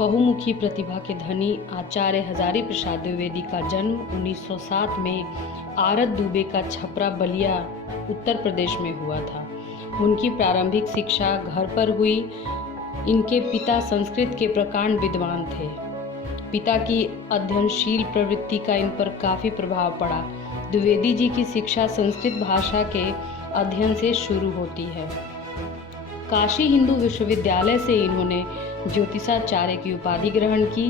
बहुमुखी प्रतिभा के धनी आचार्य हजारी प्रसाद द्विवेदी का जन्म 1907 में आरत दुबे का छपरा बलिया उत्तर प्रदेश में हुआ था। उनकी प्रारंभिक शिक्षा घर पर हुई। इनके पिता संस्कृत के प्रकांड विद्वान थे। पिता की अध्ययनशील प्रवृत्ति का इन पर काफ़ी प्रभाव पड़ा। द्विवेदी जी की शिक्षा संस्कृत भाषा के अध्ययन से शुरू होती है। काशी हिंदू विश्वविद्यालय से इन्होंने ज्योतिषाचार्य की उपाधि ग्रहण की।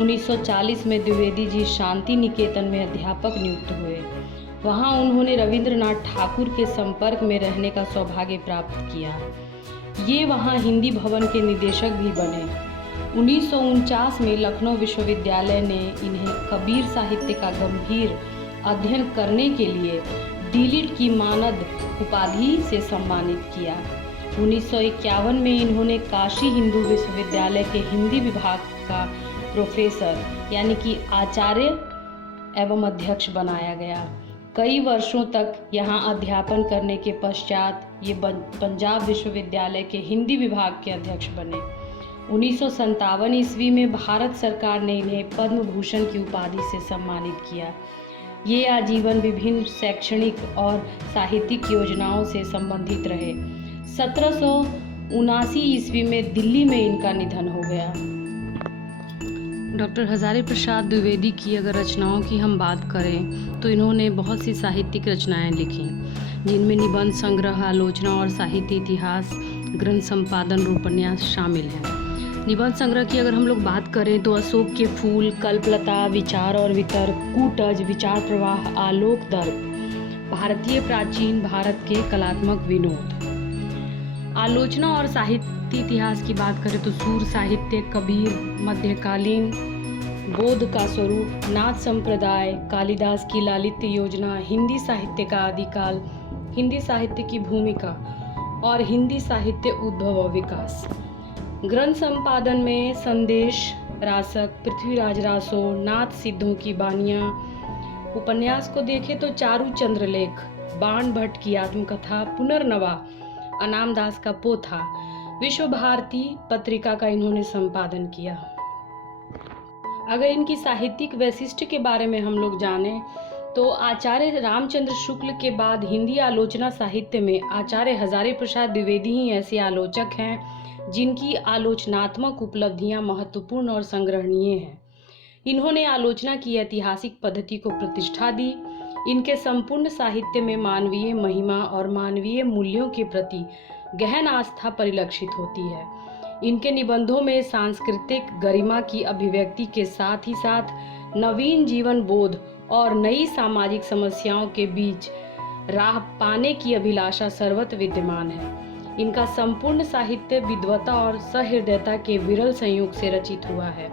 1940 में द्विवेदी जी शांति निकेतन में अध्यापक नियुक्त हुए। वहां उन्होंने रविंद्रनाथ ठाकुर के संपर्क में रहने का सौभाग्य प्राप्त किया। ये वहां हिंदी भवन के निदेशक भी बने। 1949 में लखनऊ विश्वविद्यालय ने इन्हें कबीर साहित्य का गंभीर अध्ययन करने के लिए डीलिट की मानद उपाधि से सम्मानित किया। 1951 में इन्होंने काशी हिंदू विश्वविद्यालय के हिंदी विभाग का प्रोफेसर यानी कि आचार्य एवं अध्यक्ष बनाया गया। कई वर्षों तक यहाँ अध्यापन करने के पश्चात ये पंजाब विश्वविद्यालय के हिंदी विभाग के अध्यक्ष बने। 1957 ईस्वी में भारत सरकार ने इन्हें पद्म भूषण की उपाधि से सम्मानित किया। ये आजीवन विभिन्न शैक्षणिक और साहित्यिक योजनाओं से संबंधित रहे। 1779 ईस्वी में दिल्ली में इनका निधन हो गया। डॉक्टर हजारी प्रसाद द्विवेदी की अगर रचनाओं की हम बात करें तो इन्होंने बहुत सी साहित्यिक रचनाएं लिखी, जिनमें निबंध संग्रह, आलोचना और साहित्य इतिहास, ग्रंथ संपादन, उपन्यास शामिल हैं। निबंध संग्रह की अगर हम लोग बात करें तो अशोक के फूल, कल्पलता, विचार और वितर्क, कूटज, विचार प्रवाह, आलोक दर्प, भारतीय प्राचीन भारत के कलात्मक विनोद। आलोचना और साहित्य इतिहास की बात करें तो सूर साहित्य, कबीर, मध्यकालीन, बोध का स्वरूप, नाथ संप्रदाय, कालिदास की लालित्य योजना, हिंदी साहित्य का आदिकाल, हिंदी साहित्य की भूमिका और हिंदी साहित्य उद्भव और विकास। ग्रंथ संपादन में संदेश रासक, पृथ्वीराज रासो, नाथ सिद्धों की बानियाँ। उपन्यास को देखें तो चारू चंद्रलेख, बाण भट्ट की आत्मकथा, पुनर्नवा, अनाम दास का पोथा, विश्व भारती पत्रिका का इन्होंने संपादन किया। अगर इनकी साहित्यिक वैशिष्ट्य के बारे में हम लोग जानें तो आचार्य रामचंद्र शुक्ल के बाद हिंदी आलोचना साहित्य में आचार्य हजारी प्रसाद द्विवेदी ही ऐसे आलोचक हैं जिनकी आलोचनात्मक उपलब्धियां महत्वपूर्ण और संग्रहणीय हैं। इन्होंने आलोचना की ऐतिहासिक पद्धति को प्रतिष्ठा दी। इनके संपूर्ण साहित्य में मानवीय महिमा और मानवीय मूल्यों के प्रति गहन आस्था परिलक्षित होती है। इनके निबंधों में सांस्कृतिक गरिमा की अभिव्यक्ति के साथ ही साथ नवीन जीवन बोध और नई सामाजिक समस्याओं के बीच राह पाने की अभिलाषा सर्वत्र विद्यमान है। इनका संपूर्ण साहित्य विद्वता और सहृदयता के विरल संयोग से रचित हुआ है।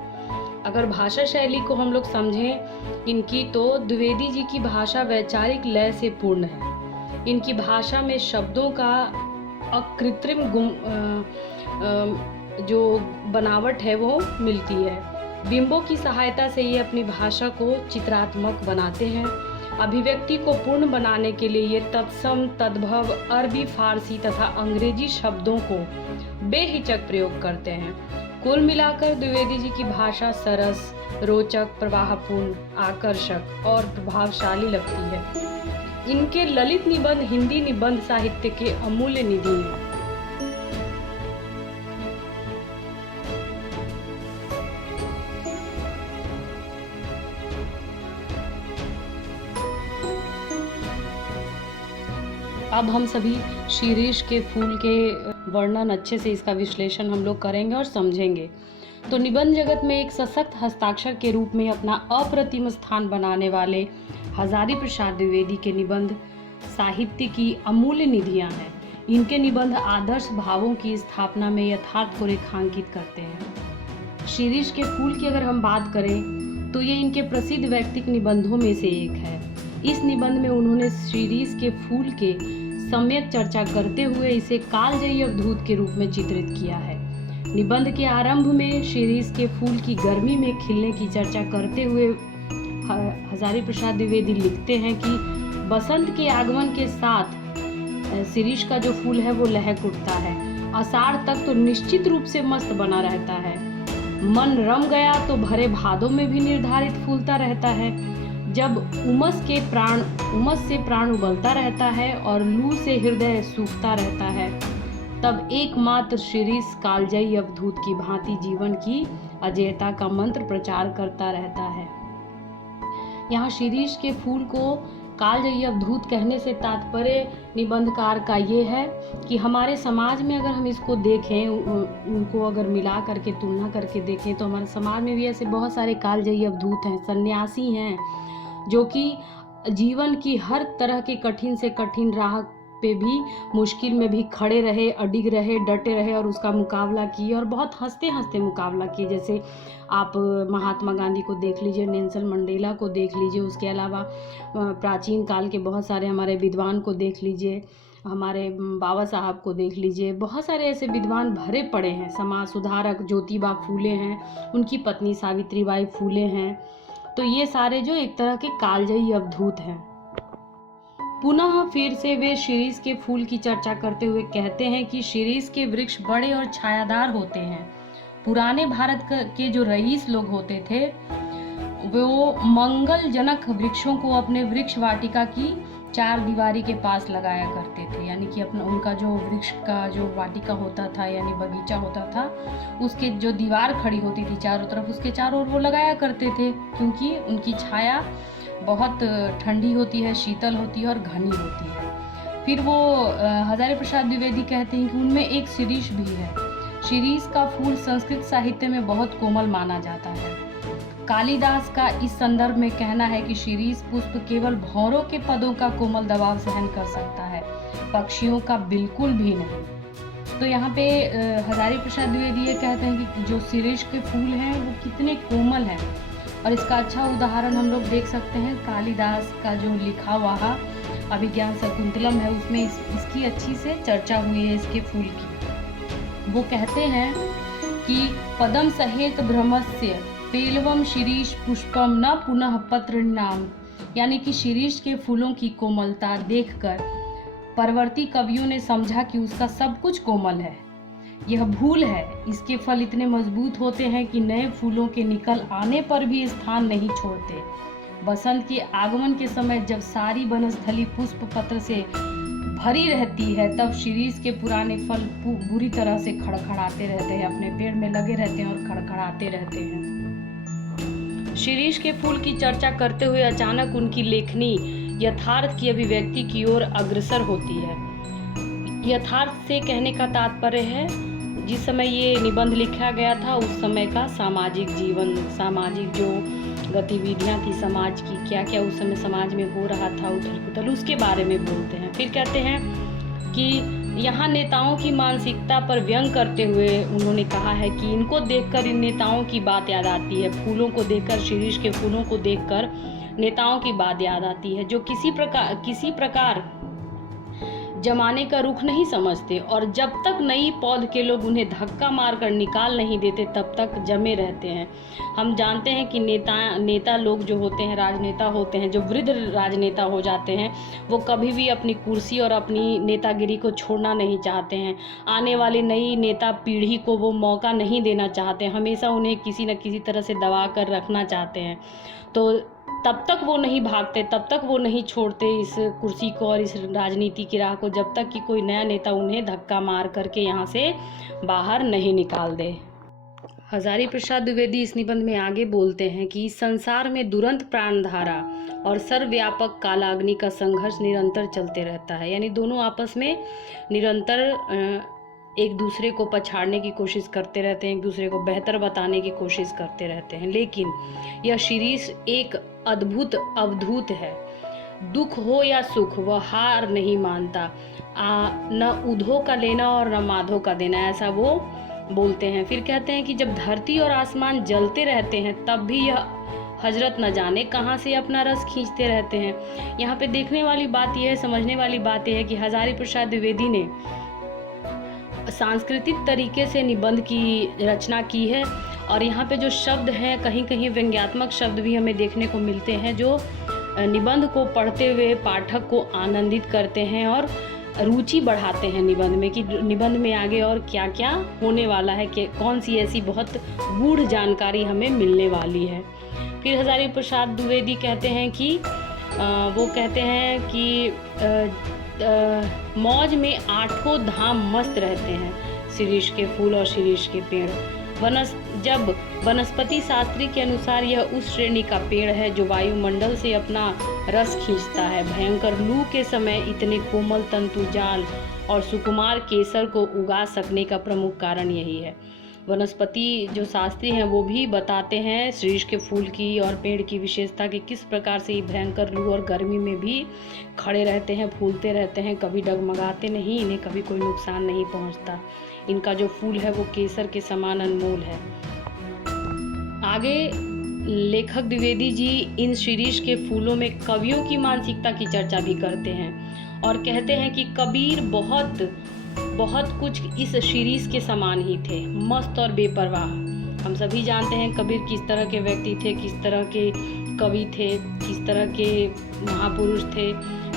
अगर भाषा शैली को हम लोग समझें इनकी तो द्विवेदी जी की भाषा वैचारिक लय से पूर्ण है। इनकी भाषा में शब्दों का अकृत्रिम जो बनावट है वो मिलती है। बिंबों की सहायता से ये अपनी भाषा को चित्रात्मक बनाते हैं। अभिव्यक्ति को पूर्ण बनाने के लिए ये तत्सम, तद्भव, अरबी, फारसी तथा अंग्रेजी शब्दों को बेहिचक प्रयोग करते हैं। कुल मिलाकर द्विवेदी जी की भाषा सरस, रोचक, प्रवाहपूर्ण, आकर्षक और प्रभावशाली लगती है। इनके ललित निबंध हिंदी निबंध साहित्य के अमूल्य निधि हैं। अब हम सभी शीरीष के फूल के वर्णन अच्छे से इसका विश्लेषण हम लोग करेंगे और समझेंगे। तो निबंध जगत में एक सशक्त हस्ताक्षर के रूप में अपना अप्रतिम स्थान बनाने वाले हजारी प्रसाद द्विवेदी के निबंध साहित्य की अमूल्य निधियां हैं। इनके निबंध आदर्श भावों की स्थापना में यथार्थ को रेखांकित करते हैं। शीरीष के फूल की अगर हम बात करें तो ये इनके प्रसिद्ध व्यक्तिक निबंधों में से एक है। इस निबंध में उन्होंने शीरीष के फूल के सम्यक चर्चा करते हुए इसे कालजयी अवधूत के रूप में चित्रित किया है। निबंध के आरंभ में शीरीष के फूल की गर्मी में खिलने की चर्चा करते हुए हजारी प्रसाद द्विवेदी लिखते हैं कि बसंत के आगमन के साथ शीरीष का जो फूल है वो लहक उठता है। आषाढ़ तक तो निश्चित रूप से मस्त बना रहता है। मन रम गया तो भरे भादों में भी निर्धारित फूलता रहता है। जब उमस से प्राण उबलता रहता है और लू से हृदय सूखता रहता है, तब एकमात्र शिरीष कालजयी अवधूत की भांति जीवन की अजेयता का मंत्र प्रचार करता रहता है। यहाँ शिरीष के फूल को कालजयी अवधूत कहने से तात्पर्य निबंधकार का ये है कि हमारे समाज में अगर हम इसको देखें, उनको अगर मिला करके तुलना करके देखें, तो हमारे समाज में भी ऐसे बहुत सारे कालजयी अवधूत हैं, सन्यासी हैं, जो कि जीवन की हर तरह के कठिन से कठिन राह पे भी, मुश्किल में भी खड़े रहे, अडिग रहे, डटे रहे और उसका मुकाबला किए, और बहुत हंसते हंसते मुकाबला किए। जैसे आप महात्मा गांधी को देख लीजिए, नेल्सन मंडेला को देख लीजिए, उसके अलावा प्राचीन काल के बहुत सारे हमारे विद्वान को देख लीजिए, हमारे बाबा साहब को देख लीजिए, बहुत सारे ऐसे विद्वान भरे पड़े हैं। समाज सुधारक ज्योतिबा फूले हैं, उनकी पत्नी सावित्रीबाई फूले हैं। तो ये सारे जो एक तरह के कालजयी अवधूत हैं। पुनः फिर से वे शिरीष के फूल की चर्चा करते हुए कहते हैं कि शिरीष के वृक्ष बड़े और छायादार होते हैं। पुराने भारत के जो रईस लोग होते थे, वो मंगलजनक वृक्षों को अपने वृक्ष वाटिका की चार दीवारी के पास लगाया करते थे। यानी कि उनका जो वृक्ष का जो वाटिका होता था, यानी बगीचा होता था, उसके जो दीवार खड़ी होती थी चारों तरफ, उसके चारों ओर वो लगाया करते थे, क्योंकि उनकी छाया बहुत ठंडी होती है, शीतल होती है और घनी होती है। फिर वो हजारी प्रसाद द्विवेदी कहते हैं कि उनमें एक शिरीष भी है। शिरीष का फूल संस्कृत साहित्य में बहुत कोमल माना जाता है। कालिदास का इस संदर्भ में कहना है कि शिरीष पुष्प केवल भौरों के पदों का कोमल दबाव सहन कर सकता है, पक्षियों का बिल्कुल भी नहीं। तो यहाँ पे हजारी प्रसाद द्विवेदी ये कहते हैं कि जो शिरीष के फूल हैं वो कितने कोमल हैं, और इसका अच्छा उदाहरण हम लोग देख सकते हैं कालिदास का जो लिखा हुआ अभिज्ञान शकुंतलम है, उसमें इसकी अच्छी से चर्चा हुई है इसके फूल की। वो कहते हैं कि पदम सहेत भ्रमस्य पेलवम शिरीष पुष्पम न पुनः पत्र नाम, यानी कि शिरीष के फूलों की कोमलता देखकर परवर्ती कवियों ने समझा कि उसका सब कुछ कोमल है। यह भूल है, इसके फल इतने मजबूत होते हैं कि नए फूलों के निकल आने पर भी स्थान नहीं छोड़ते। बसंत के आगमन के समय जब सारी वनस्थली पुष्प पत्र से भरी रहती है, तब शिरीष के पुराने फल बुरी तरह से खड़खड़ाते रहते हैं, अपने पेड़ में लगे रहते हैं और खड़खड़ाते रहते हैं। शिरीष के फूल की चर्चा करते हुए अचानक उनकी लेखनी यथार्थ की अभिव्यक्ति की ओर अग्रसर होती है। यथार्थ से कहने का तात्पर्य है, जिस समय ये निबंध लिखा गया था उस समय का सामाजिक जीवन, सामाजिक जो गतिविधियां थी समाज की, क्या क्या उस समय समाज में हो रहा था, उथल पुथल, उसके बारे में बोलते हैं। फिर कहते हैं कि यहाँ नेताओं की मानसिकता पर व्यंग करते हुए उन्होंने कहा है कि इनको देखकर इन नेताओं की बात याद आती है। फूलों को देखकर, शिरीष के फूलों को देखकर नेताओं की बात याद आती है, जो किसी प्रकार जमाने का रुख नहीं समझते, और जब तक नई पौध के लोग उन्हें धक्का मारकर निकाल नहीं देते तब तक जमे रहते हैं। हम जानते हैं कि नेता लोग जो होते हैं, राजनेता होते हैं, जो वृद्ध राजनेता हो जाते हैं, वो कभी भी अपनी कुर्सी और अपनी नेतागिरी को छोड़ना नहीं चाहते हैं। आने वाली नई नेता पीढ़ी को वो मौका नहीं देना चाहते, हमेशा उन्हें किसी न किसी तरह से दबा कर रखना चाहते हैं। तो तब तक वो नहीं भागते, तब तक वो नहीं छोड़ते इस कुर्सी को और इस राजनीति की राह को, जब तक कि कोई नया नेता उन्हें धक्का मार करके यहाँ से बाहर नहीं निकाल दे। हजारी प्रसाद द्विवेदी इस निबंध में आगे बोलते हैं कि इस संसार में दुरंत प्राणधारा और सर्वव्यापक कालाग्नि का संघर्ष निरंतर चलते रहता है। यानी दोनों आपस में निरंतर एक दूसरे को पछाड़ने की कोशिश करते रहते हैं, एक दूसरे को बेहतर बताने की कोशिश करते रहते हैं। लेकिन यह शिरीष एक अद्भुत अवधूत है। दुख हो या सुख, वह हार नहीं मानता, न उधो का लेना और न माधो का देना, ऐसा वो बोलते हैं। फिर कहते हैं कि जब धरती और आसमान जलते रहते हैं तब भी यह हजरत न जाने कहाँ से अपना रस खींचते रहते हैं। यहाँ पे देखने वाली बात यह है, समझने वाली बात यह है कि हजारी प्रसाद द्विवेदी ने सांस्कृतिक तरीके से निबंध की रचना की है, और यहाँ पे जो शब्द हैं, कहीं कहीं व्यंग्यात्मक शब्द भी हमें देखने को मिलते हैं, जो निबंध को पढ़ते हुए पाठक को आनंदित करते हैं और रुचि बढ़ाते हैं निबंध में कि निबंध में आगे और क्या क्या होने वाला है, कि कौन सी ऐसी बहुत गूढ़ जानकारी हमें मिलने वाली है। फिर हजारी प्रसाद द्विवेदी कहते हैं कि वो कहते हैं कि मौज में आठों धाम मस्त रहते हैं, शिरीष के फूल और शिरीष के पेड़। जब वनस्पति शास्त्री के अनुसार यह उस श्रेणी का पेड़ है जो वायुमंडल से अपना रस खींचता है। भयंकर लू के समय इतने कोमल तंतु जाल और सुकुमार केसर को उगा सकने का प्रमुख कारण यही है। वनस्पति जो शास्त्री हैं वो भी बताते हैं शिरीष के फूल की और पेड़ की विशेषता कि किस प्रकार से ये भयंकर लू और गर्मी में भी खड़े रहते हैं, फूलते रहते हैं, कभी डगमगाते नहीं, इन्हें कभी कोई नुकसान नहीं पहुंचता। इनका जो फूल है वो केसर के समान अनमोल है। आगे लेखक द्विवेदी जी इन शिरीष के फूलों में कवियों की मानसिकता की चर्चा भी करते हैं और कहते हैं कि कबीर बहुत कुछ इस शिरीष के समान ही थे, मस्त और बेपरवाह। हम सभी जानते हैं कबीर किस तरह के व्यक्ति थे, किस तरह के कवि थे, किस तरह के महापुरुष थे,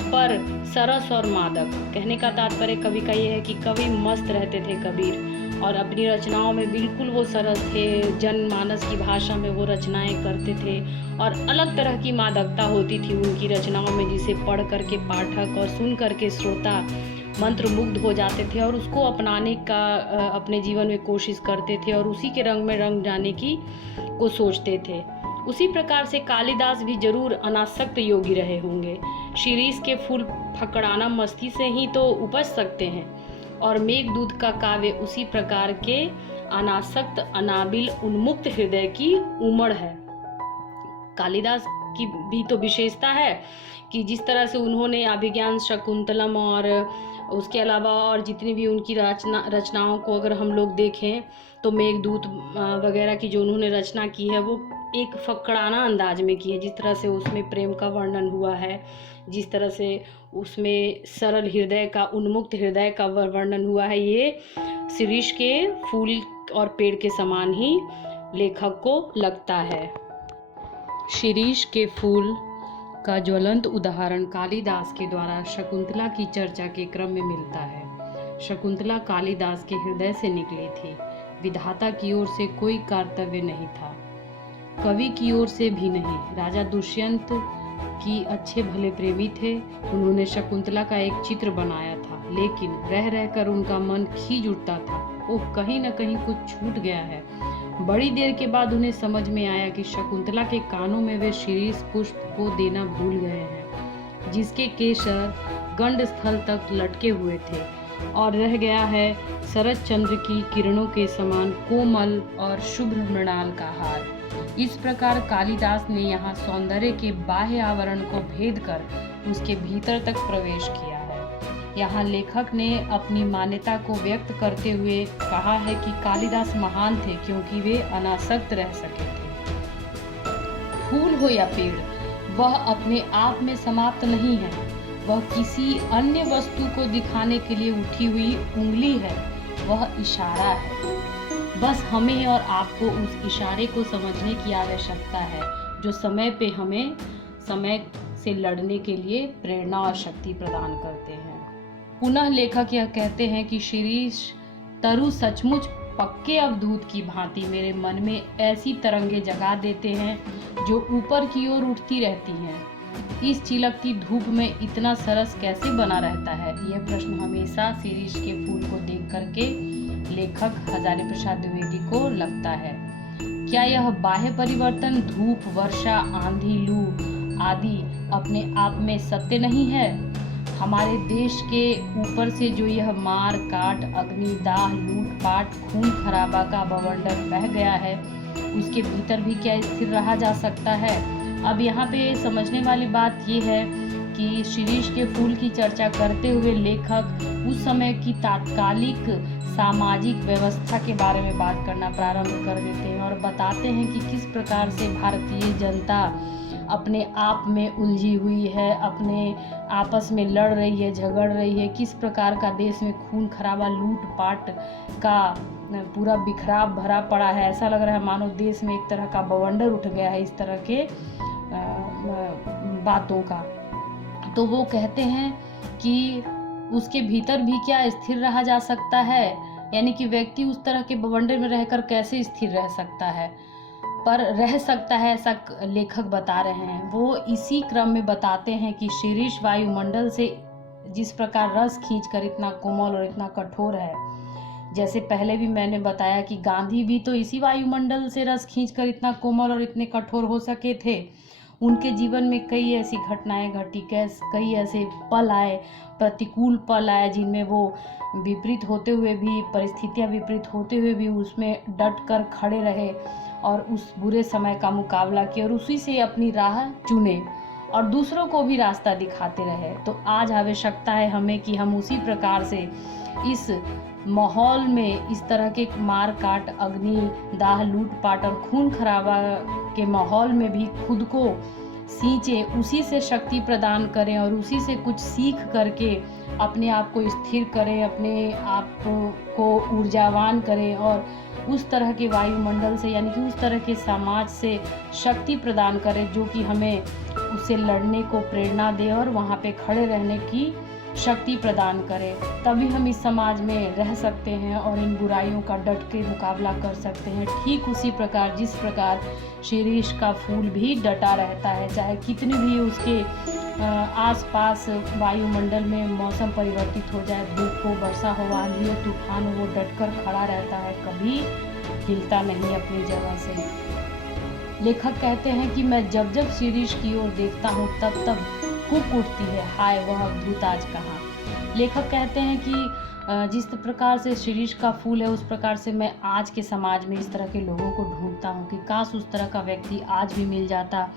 पर सरस और मादक। कहने का तात्पर्य कवि का ये है कि कवि मस्त रहते थे कबीर, और अपनी रचनाओं में बिल्कुल वो सरस थे, जनमानस की भाषा में वो रचनाएं करते थे और अलग तरह की मादकता होती थी उनकी रचनाओं में, जिसे पढ़ करके पाठक और सुन करके श्रोता मंत्रमुग्ध हो जाते थे और उसको अपनाने का अपने जीवन में कोशिश करते थे और उसी के रंग में रंग जाने की को सोचते थे। उसी प्रकार से कालिदास भी जरूर अनासक्त योगी रहे होंगे। शिरीष के फूल फकड़ाना मस्ती से ही तो उपज सकते हैं और मेघदूत का काव्य उसी प्रकार के अनासक्त अनाबिल उन्मुक्त हृदय की उमड़ है। कालिदास की भी तो विशेषता है कि जिस तरह से उन्होंने अभिज्ञान शकुंतलम और उसके अलावा और जितनी भी उनकी रचनाओं को अगर हम लोग देखें तो मेघदूत वगैरह की जो उन्होंने रचना की है वो एक फकड़ाना अंदाज में की है। जिस तरह से उसमें प्रेम का वर्णन हुआ है, जिस तरह से उसमें सरल हृदय का, उन्मुक्त हृदय का वर्णन हुआ है, ये शिरीष के फूल और पेड़ के समान ही लेखक को लगता है। शिरीष के फूल का ज्वलंत उदाहरण कालिदास के द्वारा शकुंतला की चर्चा के क्रम में मिलता है। शकुंतला कालिदास के हृदय से निकली थी, विधाता की ओर से कोई कर्तव्य नहीं था, कवि की ओर से भी नहीं। राजा दुष्यंत की अच्छे भले प्रेमी थे, उन्होंने शकुंतला का एक चित्र बनाया था, लेकिन रह रहकर उनका मन खींच उठता था, वो कहीं न कहीं कुछ छूट गया है। बड़ी देर के बाद उन्हें समझ में आया कि शकुंतला के कानों में वे शिरीष पुष्प को देना भूल गए हैं, जिसके केसर गंड स्थल तक लटके हुए थे, और रह गया है शरद चंद्र की किरणों के समान कोमल और शुभ्र मृणाल का हार। इस प्रकार कालिदास ने यहाँ सौंदर्य के बाह्य आवरण को भेद कर उसके भीतर तक प्रवेश किया है। यहाँ लेखक ने अपनी मान्यता को व्यक्त करते हुए कहा है कि कालिदास महान थे क्योंकि वे अनासक्त रह सके थे। फूल हो या पेड़, वह अपने आप में समाप्त नहीं है, वह किसी अन्य वस्तु को दिखाने के लिए उठी हुई उंगली है, वह इशारा है। बस हमें और आपको उस इशारे को समझने की आवश्यकता है जो समय पे हमें समय से लड़ने के लिए प्रेरणा और शक्ति प्रदान करते हैं। पुनः लेखक यह कहते हैं कि शिरीष तरु सचमुच पक्के अवधूत की भांति मेरे मन में ऐसी तरंगे जगा देते हैं जो ऊपर की ओर उठती रहती हैं। इस चिलकती धूप में इतना सरस कैसे बना रहता है? यह प्रश्न हमेशा शिरीष के फूल को देख करके लेखक हजारी प्रसाद द्विवेदी को लगता है। क्या यह बाह्य परिवर्तन, धूप, वर्षा, आंधी, लू आदि अपने आप में सत्य नहीं है? हमारे देश के ऊपर से जो यह मार काट, अग्नि, दाह, लूटपाट, खून खराबा का बवंडर बह गया है, उसके भीतर भी क्या स्थिर रहा जा सकता है? अब यहाँ पे समझने वाली बात ये है कि शिरीष के फूल की चर्चा करते हुए लेखक उस समय की तात्कालिक सामाजिक व्यवस्था के बारे में बात करना प्रारंभ कर देते हैं और बताते हैं कि किस प्रकार से भारतीय जनता अपने आप में उलझी हुई है, अपने आपस में लड़ रही है, झगड़ रही है, किस प्रकार का देश में खून खराबा, लूटपाट का पूरा बिखराव भरा पड़ा है। ऐसा लग रहा है मानो देश में एक तरह का बवंडर उठ गया है इस तरह के बातों का। तो वो कहते हैं कि उसके भीतर भी क्या स्थिर रहा जा सकता है? यानी कि व्यक्ति उस तरह के बवंडर में रहकर कैसे स्थिर रह सकता है? पर रह सकता है, ऐसा लेखक बता रहे हैं। वो इसी क्रम में बताते हैं कि शीर्ष वायुमंडल से जिस प्रकार रस खींचकर इतना कोमल और इतना कठोर है, जैसे पहले भी मैंने बताया कि गांधी भी तो इसी वायुमंडल से रस खींचकर इतना कोमल और इतने कठोर हो सके थे। उनके जीवन में कई ऐसी घटनाएं घटी, कई ऐसे पल आए, प्रतिकूल पल आए, जिनमें वो विपरीत होते हुए भी, परिस्थितियां विपरीत होते हुए भी उसमें डट कर खड़े रहे और उस बुरे समय का मुकाबला किया और उसी से अपनी राह चुने और दूसरों को भी रास्ता दिखाते रहे। तो आज आवश्यकता है हमें कि हम उसी प्रकार से इस माहौल में, इस तरह के मार काट, अग्नि दाह, लूटपाट और खून खराबा के माहौल में भी खुद को सींचे, उसी से शक्ति प्रदान करें और उसी से कुछ सीख करके अपने आप को स्थिर करें, अपने आप को ऊर्जावान करें और उस तरह के वायुमंडल से, यानी कि उस तरह के समाज से शक्ति प्रदान करें जो कि हमें उससे लड़ने को प्रेरणा दे और वहाँ पे खड़े रहने की शक्ति प्रदान करे। तभी हम इस समाज में रह सकते हैं और इन बुराइयों का डट के मुकाबला कर सकते हैं। ठीक उसी प्रकार जिस प्रकार शीरीष का फूल भी डटा रहता है, चाहे कितनी भी उसके आसपास वायुमंडल में मौसम परिवर्तित हो जाए, धूप हो, वर्षा हो, आंधी हो, तूफान हो, वो डटकर खड़ा रहता है, कभी हिलता नहीं अपनी जगह से। लेखक कहते हैं कि मैं जब जब शीरीष की ओर देखता हूँ तब तब फूंक उठती है, हाय वह अद्भुत आज कहाँ। लेखक कहते हैं कि जिस प्रकार से शीरीष का फूल है, उस प्रकार से मैं आज के समाज में इस तरह के लोगों को ढूंढता हूँ कि काश उस तरह का व्यक्ति आज भी मिल जाता,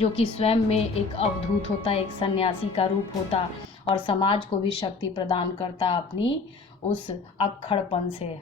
जो कि स्वयं में एक अवधूत होता, एक सन्यासी का रूप होता और समाज को भी शक्ति प्रदान करता अपनी उस अक्खड़पन से।